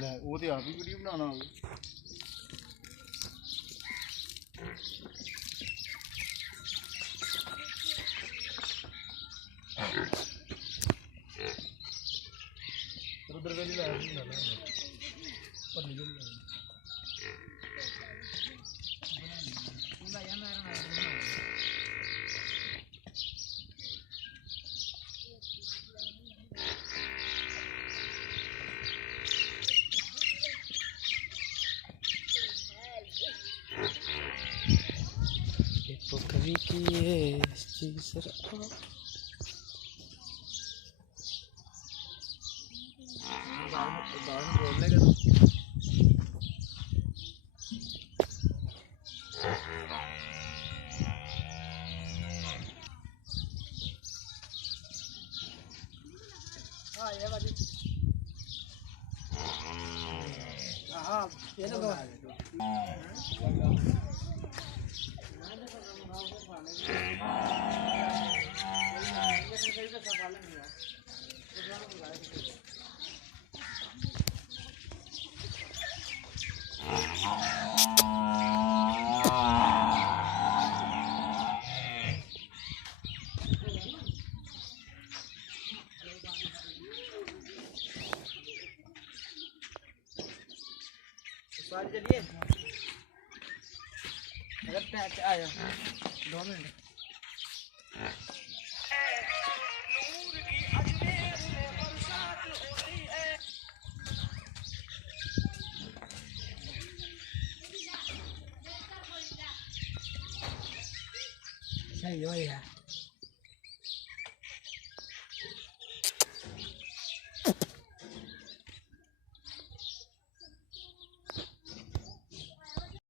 ਲੈ ਉਹ ਤੇ ਆਪ ਹੀ ਵੀਡੀਓ ਬਣਾਉਣਾ ਹੋਵੇ। उधर वेली लाया नहीं डाला पर नहीं डाला तो कभी की ये चीज बोलने का हाँ ये बात हाँ ये तो चलिए अगर पैच आया 2 मिनट सही हो यार